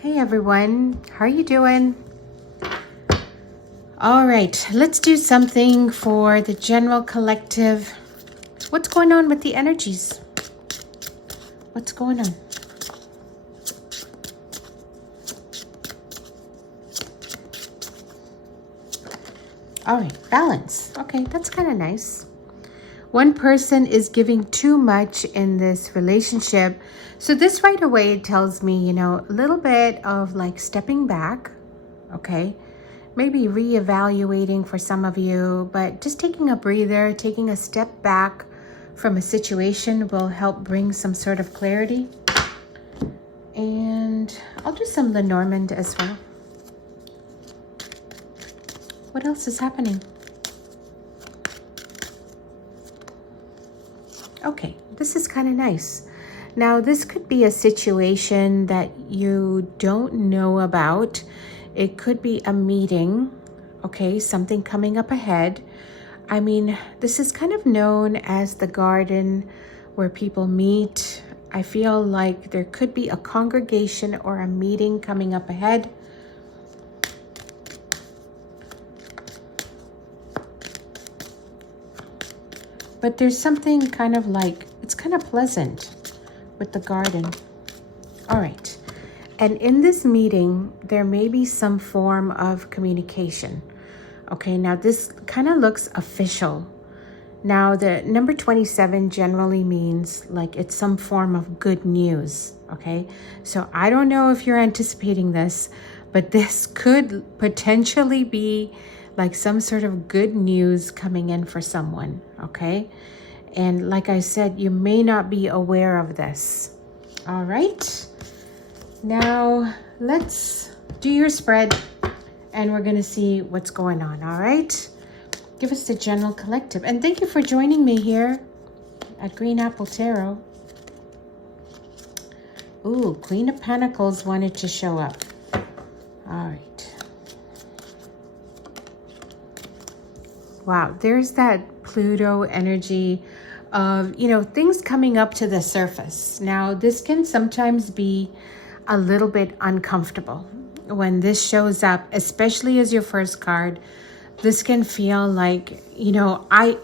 Hey everyone, how are you doing? All right, let's do something for the general collective. What's going on with the energies? What's going on? All right, balance. Okay, that's kind of nice. One person is giving too much in this relationship. So this right away tells me, a little bit of like stepping back, okay? Maybe reevaluating for some of you, but just taking a breather, taking a step back from a situation will help bring some sort of clarity. And I'll do some Lenormand as well. What else is happening? Okay, this is kind of nice. Now, this could be a situation that you don't know about. It could be a meeting, okay, something coming up ahead. I mean, this is kind of known as the garden where people meet. I feel like there could be a congregation or a meeting coming up ahead. But there's something kind of like, it's kind of pleasant with the garden. All right. And in this meeting, there may be some form of communication. Okay, now this kind of looks official. Now the number 27 generally means like it's some form of good news. Okay, so I don't know if you're anticipating this, but this could potentially be like some sort of good news coming in for someone. Okay, and like I said, you may not be aware of this. All right. Now, let's do your spread and we're going to see what's going on, all right? Give us the general collective. And thank you for joining me here at Green Apple Tarot. Ooh, Queen of Pentacles wanted to show up. All right. Wow, there's that Pluto energy of, things coming up to the surface. Now, this can sometimes be a little bit uncomfortable when this shows up, especially as your first card. This can feel like, I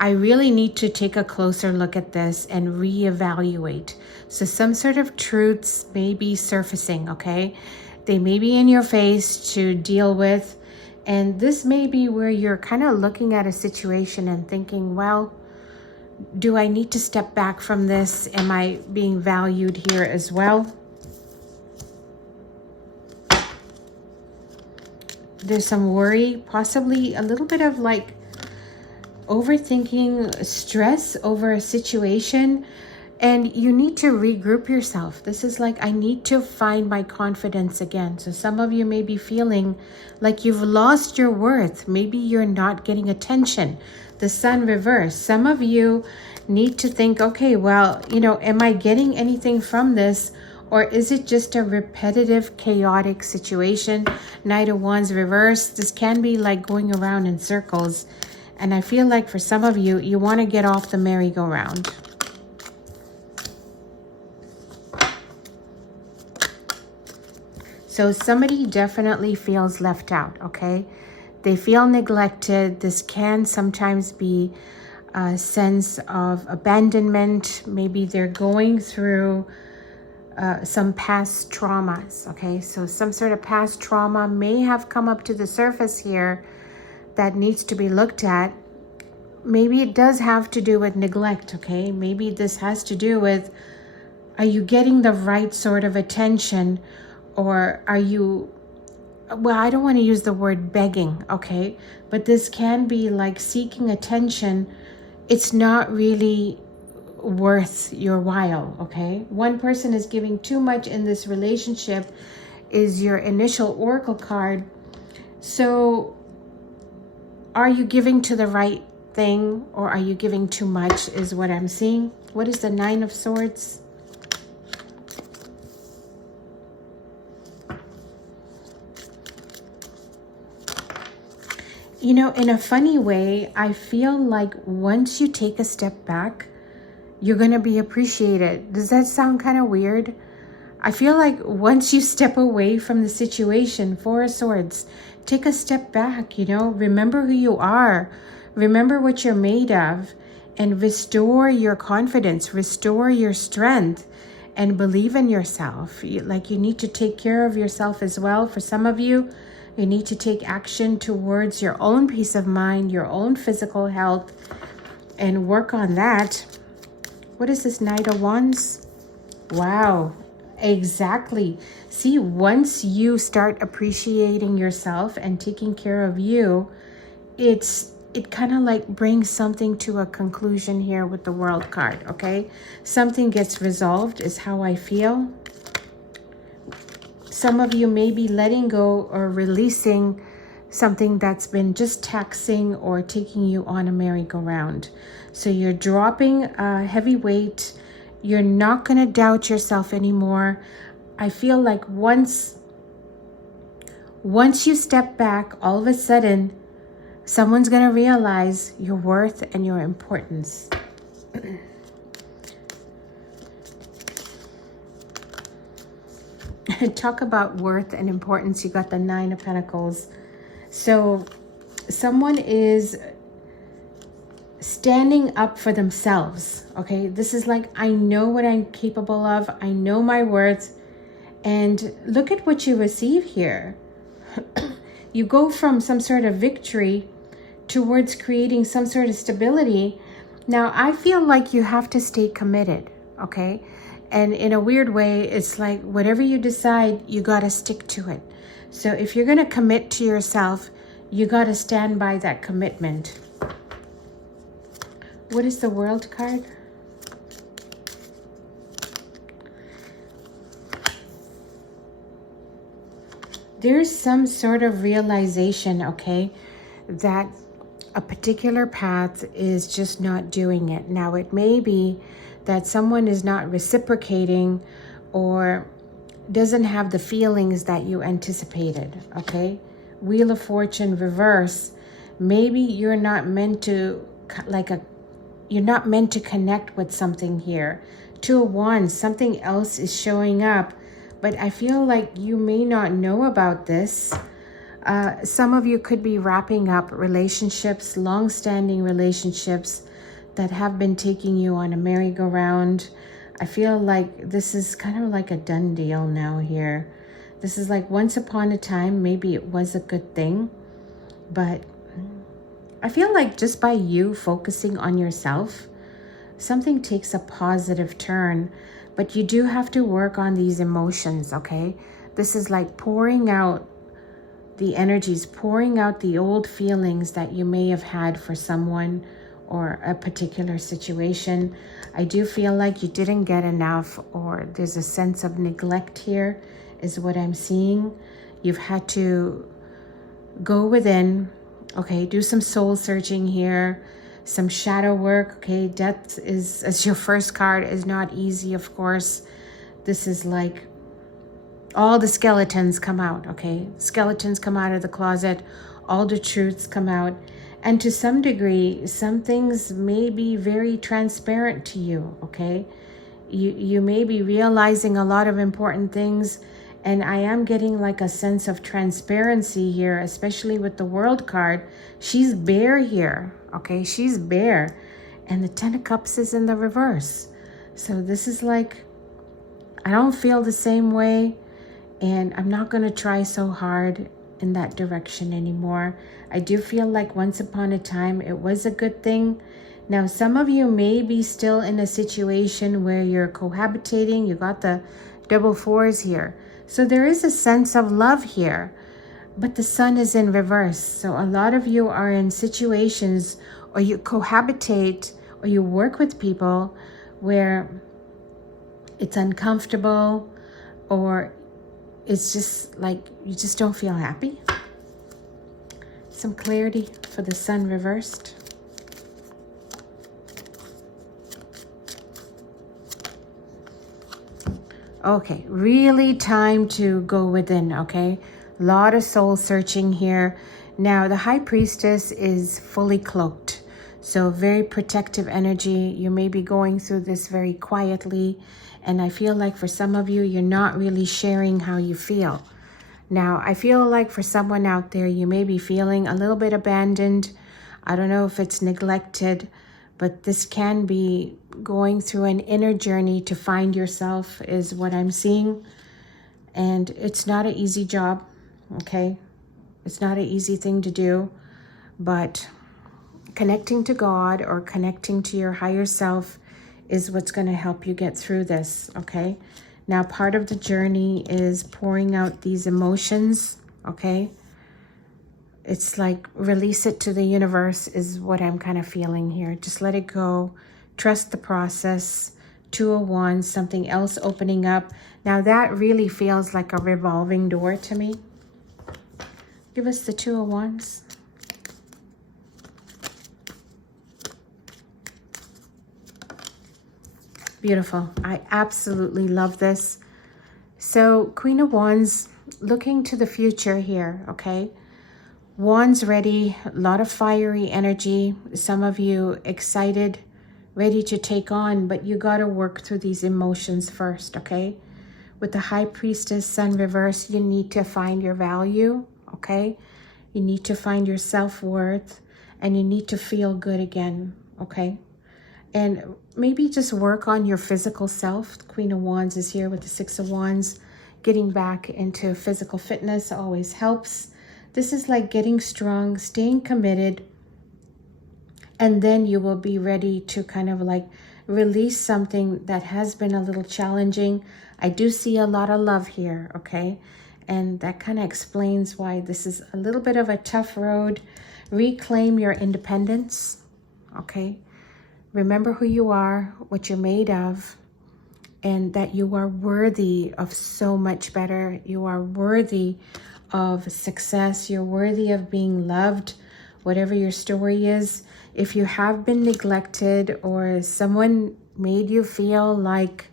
really need to take a closer look at this and reevaluate. So some sort of truths may be surfacing, okay? They may be in your face to deal with. And this may be where you're kind of looking at a situation and thinking, well, do I need to step back from this? Am I being valued here as well? There's some worry, possibly a little bit of like overthinking, stress over a situation, and you need to regroup yourself. This is like, I need to find my confidence again. So some of you may be feeling like you've lost your worth. Maybe you're not getting attention. The Sun reverse. Some of you need to think, okay, well, am I getting anything from this? Or is it just a repetitive, chaotic situation? Knight of Wands reverse. This can be like going around in circles. And I feel like for some of you, you want to get off the merry-go-round. So somebody definitely feels left out, okay? They feel neglected. This can sometimes be a sense of abandonment. Maybe they're going through some past traumas, okay? So some sort of past trauma may have come up to the surface here that needs to be looked at. Maybe it does have to do with neglect, okay? Maybe this has to do with, are you getting the right sort of attention? Or are you, well, I don't want to use the word begging, okay? But this can be like seeking attention. It's not really worth your while, okay? One person is giving too much in this relationship is your initial oracle card. So are you giving to the right thing or are you giving too much is what I'm seeing. What is the Nine of Swords? In a funny way, I feel like once you take a step back, you're going to be appreciated. Does that sound kind of weird? I feel like once you step away from the situation, Four of Swords, take a step back, you know, remember who you are, remember what you're made of, and restore your confidence, restore your strength, and believe in yourself. Like, you need to take care of yourself as well. For some of you, you need to take action towards your own peace of mind, your own physical health, and work on that. What is this Knight of Wands? Wow. Exactly. See, once you start appreciating yourself and taking care of you, it kind of like brings something to a conclusion here with the World card, okay? Something gets resolved is how I feel. Some of you may be letting go or releasing something that's been just taxing or taking you on a merry-go-round. So you're dropping a heavy weight. You're not going to doubt yourself anymore. I feel like once you step back, all of a sudden, someone's going to realize your worth and your importance. Talk about worth and importance. You got the Nine of Pentacles. So someone is standing up for themselves, okay? This is like, I know what I'm capable of. I know my worth. And look at what you receive here. You go from some sort of victory towards creating some sort of stability. Now, I feel like you have to stay committed, okay? And in a weird way, it's like whatever you decide, you got to stick to it. So if you're going to commit to yourself, you got to stand by that commitment. What is the World card? There's some sort of realization, okay, that a particular path is just not doing it. Now, it may be that someone is not reciprocating or doesn't have the feelings that you anticipated, okay? Wheel of Fortune reverse. Maybe you're not meant to, you're not meant to connect with something here. Two of Wands, something else is showing up, but I feel like you may not know about this. Some of you could be wrapping up relationships, long-standing relationships that have been taking you on a merry-go-round. I feel like this is kind of like a done deal now here. This is like once upon a time, maybe it was a good thing, but I feel like just by you focusing on yourself, something takes a positive turn, but you do have to work on these emotions, okay? This is like pouring out the energies, pouring out the old feelings that you may have had for someone or a particular situation. I do feel like you didn't get enough, or there's a sense of neglect here is what I'm seeing. You've had to go within, okay, do some soul searching here, some shadow work, okay? Death is, as your first card, is not easy, of course. This is like all the skeletons come out, okay? Skeletons come out of the closet, all the truths come out. And to some degree, some things may be very transparent to you, okay? You may be realizing a lot of important things, and I am getting like a sense of transparency here, especially with the World card. She's bare here, okay? She's bare. And the Ten of Cups is in the reverse. So this is like, I don't feel the same way, and I'm not going to try so hard in that direction anymore. I do feel like once upon a time it was a good thing. Now, some of you may be still in a situation where you're cohabitating. You got the double fours here. So there is a sense of love here, but the Sun is in reverse. So a lot of you are in situations, or you cohabitate, or you work with people where it's uncomfortable, or it's just like you just don't feel happy. Some clarity for the Sun reversed. Okay, really time to go within, okay? A lot of soul searching here. Now, the High Priestess is fully cloaked, so very protective energy. You may be going through this very quietly, And I feel like for some of you, you're not really sharing how you feel. Now, I feel like for someone out there, you may be feeling a little bit abandoned. I don't know if it's neglected, but this can be going through an inner journey to find yourself is what I'm seeing. And it's not an easy job, okay? It's not an easy thing to do, but connecting to God or connecting to your higher self is what's going to help you get through this, okay? Now, part of the journey is pouring out these emotions, okay? It's like release it to the universe is what I'm kind of feeling here. Just let it go. Trust the process. 2 of Wands, something else opening up. Now, that really feels like a revolving door to me. Give us the 2 of Wands. Beautiful. I absolutely love this. So Queen of Wands, looking to the future here, okay? Wands ready, a lot of fiery energy. Some of you excited, ready to take on, but you got to work through these emotions first, okay? With the High Priestess, Sun reverse, you need to find your value, okay? You need to find your self-worth, and you need to feel good again, okay? And maybe just work on your physical self. The Queen of Wands is here with the 6 of Wands. Getting back into physical fitness always helps. This is like getting strong, staying committed, and then you will be ready to kind of like release something that has been a little challenging. I do see a lot of love here, okay? And that kind of explains why this is a little bit of a tough road. Reclaim your independence, okay? Remember who you are, what you're made of, and that you are worthy of so much better. You are worthy of success. You're worthy of being loved, whatever your story is. If you have been neglected or someone made you feel like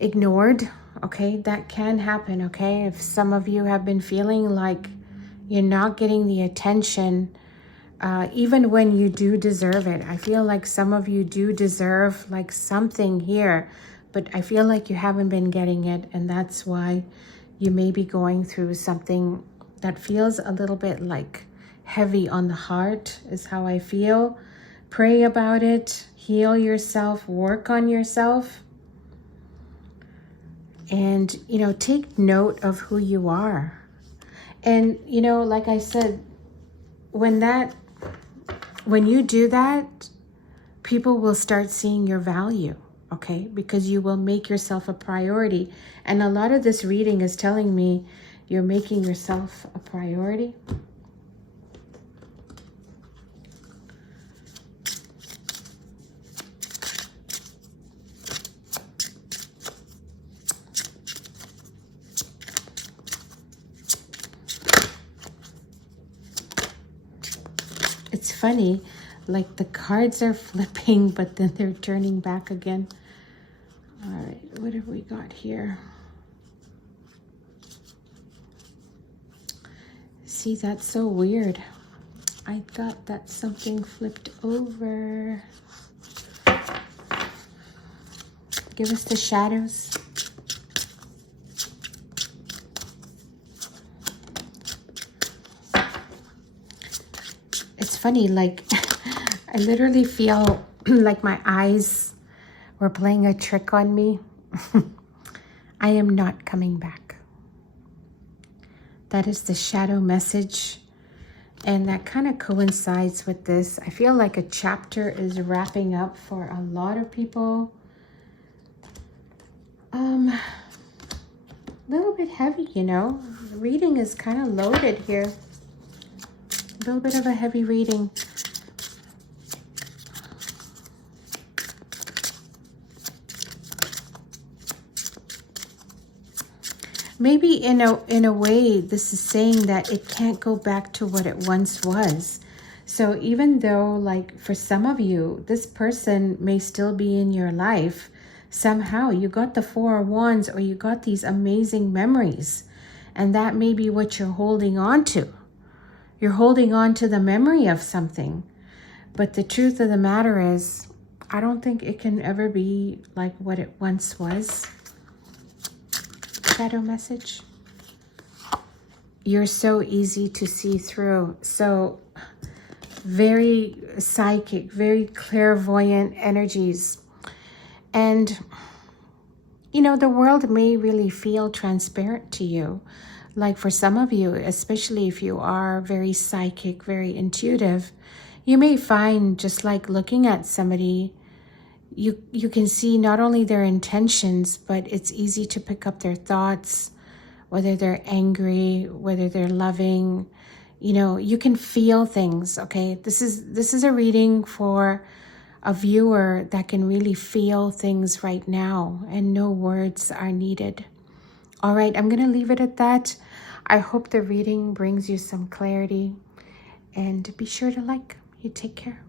ignored, okay, that can happen, okay? If some of you have been feeling like you're not getting the attention, even when you do deserve it. I feel like some of you do deserve like something here, but I feel like you haven't been getting it, and that's why you may be going through something that feels a little bit like heavy on the heart is how I feel. Pray about it, heal yourself, work on yourself, and, you know, take note of who you are. And, you know, like I said, when you do that, people will start seeing your value, okay? Because you will make yourself a priority. And a lot of this reading is telling me you're making yourself a priority. It's funny, like the cards are flipping, but then they're turning back again. All right, what have we got here? See, that's so weird. I thought that something flipped over. Give us the shadows. It's funny, like I literally feel like my eyes were playing a trick on me. I am not coming back. That is the shadow message. And that kind of coincides with this. I feel like a chapter is wrapping up for a lot of people. A little bit heavy, you know. The reading is kind of loaded here. A little bit of a heavy reading. Maybe in a way, this is saying that it can't go back to what it once was. So even though, like, for some of you, this person may still be in your life, somehow you got the 4 of Wands, or you got these amazing memories. And that may be what you're holding on to. You're holding on to the memory of something. But the truth of the matter is, I don't think it can ever be like what it once was. Shadow message. You're so easy to see through. So very psychic, very clairvoyant energies. And, you know, the world may really feel transparent to you. Like for some of you, especially if you are very psychic, very intuitive, you may find just like looking at somebody, you can see not only their intentions, but it's easy to pick up their thoughts, whether they're angry, whether they're loving. You know, you can feel things, okay? This is a reading for a viewer that can really feel things right now, and no words are needed. All right, I'm going to leave it at that. I hope the reading brings you some clarity, and be sure to like. You take care.